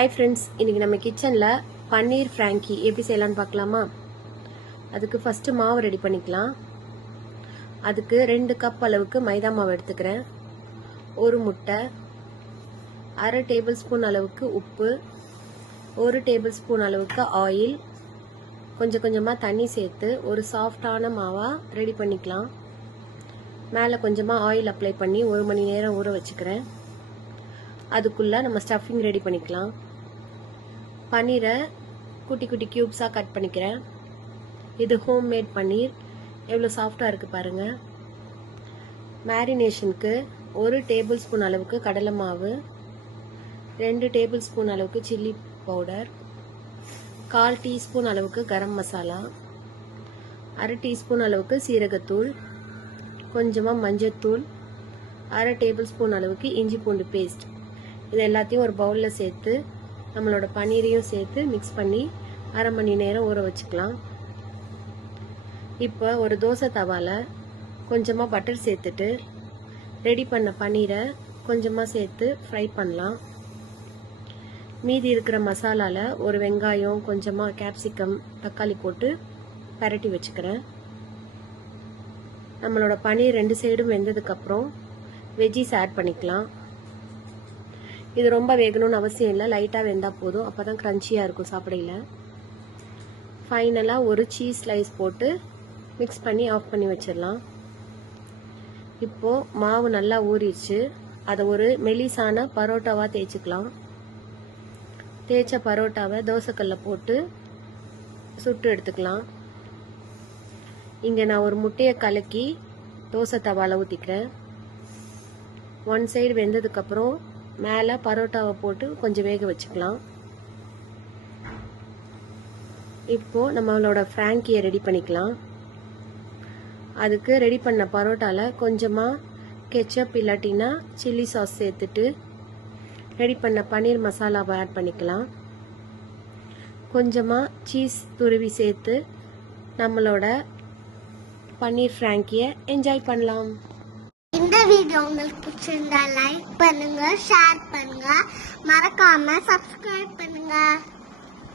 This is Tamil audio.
ஹாய் ஃப்ரெண்ட்ஸ், இன்றைக்கி நம்ம கிச்சனில் பன்னீர் ஃப்ராங்கி எப்படி செய்யலான்னு பார்க்கலாமா? அதுக்கு ஃபஸ்ட்டு மாவு ரெடி பண்ணிக்கலாம். அதுக்கு 2 கப் அளவுக்கு மைதா மாவு எடுத்துக்கிறேன். 1 முட்டை, 1/2 டேபிள் ஸ்பூன் அளவுக்கு உப்பு, 1 டேபிள் ஸ்பூன் அளவுக்கு ஆயில், கொஞ்சம் கொஞ்சமாக தண்ணி சேர்த்து ஒரு சாஃப்டான மாவாக ரெடி பண்ணிக்கலாம். மேலே கொஞ்சமாக ஆயில் அப்ளை பண்ணி 1 மணி நேரம் ஊற வச்சுக்கிறேன். அதுக்குள்ளே நம்ம ஸ்டஃபிங் ரெடி பண்ணிக்கலாம். பன்னீரை குட்டி குட்டி க்யூப்ஸாக கட் பண்ணிக்கிறேன். இது ஹோம்மேட் பன்னீர். எவ்வளோ சாஃப்டாக இருக்குது பாருங்கள். மேரினேஷனுக்கு 1 டேபிள் ஸ்பூன் அளவுக்கு கடலை மாவு, 2 டேபிள் ஸ்பூன் அளவுக்கு சில்லி பவுடர், 1/4 டீஸ்பூன் அளவுக்கு கரம் மசாலா, 1/2 டீஸ்பூன் அளவுக்கு சீரகத்தூள், கொஞ்சமாக மஞ்சத்தூள், 1/2 டேபிள் ஸ்பூன் அளவுக்கு இஞ்சி பூண்டு பேஸ்ட். இது எல்லாத்தையும் ஒரு பவுலில் சேர்த்து நம்மளோட பன்னீரையும் சேர்த்து மிக்ஸ் பண்ணி 1/2 மணி நேரம் ஊற வச்சுக்கலாம். இப்போ ஒரு தோசை தவாவில் கொஞ்சமாக பட்டர் சேர்த்துட்டு ரெடி பண்ண பன்னீரை கொஞ்சமாக சேர்த்து ஃப்ரை பண்ணலாம். மீதி இருக்கிற மசாலாவில் ஒரு வெங்காயம், கொஞ்சமாக கேப்சிகம், தக்காளி போட்டு பரட்டி வச்சுக்கிறேன். நம்மளோட பன்னீர் 2 சைடும் வெந்ததுக்கப்புறம் வெஜ்ஜீஸ் ஆட் பண்ணிக்கலாம். இது ரொம்ப வேகணும்னு அவசியம் இல்லை, லைட்டாக வெந்தால் போதும். அப்போ தான் க்ரன்ச்சியாக இருக்கும் சாப்பிடையில. ஃபைனலாக ஒரு சீஸ் ஸ்லைஸ் போட்டு மிக்ஸ் பண்ணி ஆஃப் பண்ணி வச்சிடலாம். இப்போது மாவு நல்லா ஊறிடுச்சு. அதை ஒரு மெலிசான பரோட்டாவாக தேய்ச்சிக்கலாம். தேய்ச்ச பரோட்டாவை தோசைக்கல்ல போட்டு சுட்டு எடுத்துக்கலாம். இங்கே நான் ஒரு முட்டையை கலக்கி தோசை தவாவில் ஊற்றிக்கிறேன். 1 சைடு வெந்ததுக்கப்புறம் மேலே பரோட்டாவை போட்டு கொஞ்சம் வேக வச்சுக்கலாம். இப்போது நம்மளோட ஃப்ராங்கியை ரெடி பண்ணிக்கலாம். அதுக்கு ரெடி பண்ண பரோட்டாவில் கொஞ்சமாக கெச்சப் இல்லாட்டினா சில்லி சாஸ் சேர்த்துட்டு ரெடி பண்ண பன்னீர் மசாலாவை ஆட் பண்ணிக்கலாம். கொஞ்சமாக சீஸ் துருவி சேர்த்து நம்மளோட பன்னீர் ஃப்ராங்கியை என்ஜாய் பண்ணலாம். இந்த வீடியோ உங்களுக்கு பிடிச்சிருந்தா லைக் பண்ணுங்க, ஷேர் பண்ணுங்க, மறக்காம சப்ஸ்கிரைப் பண்ணுங்க.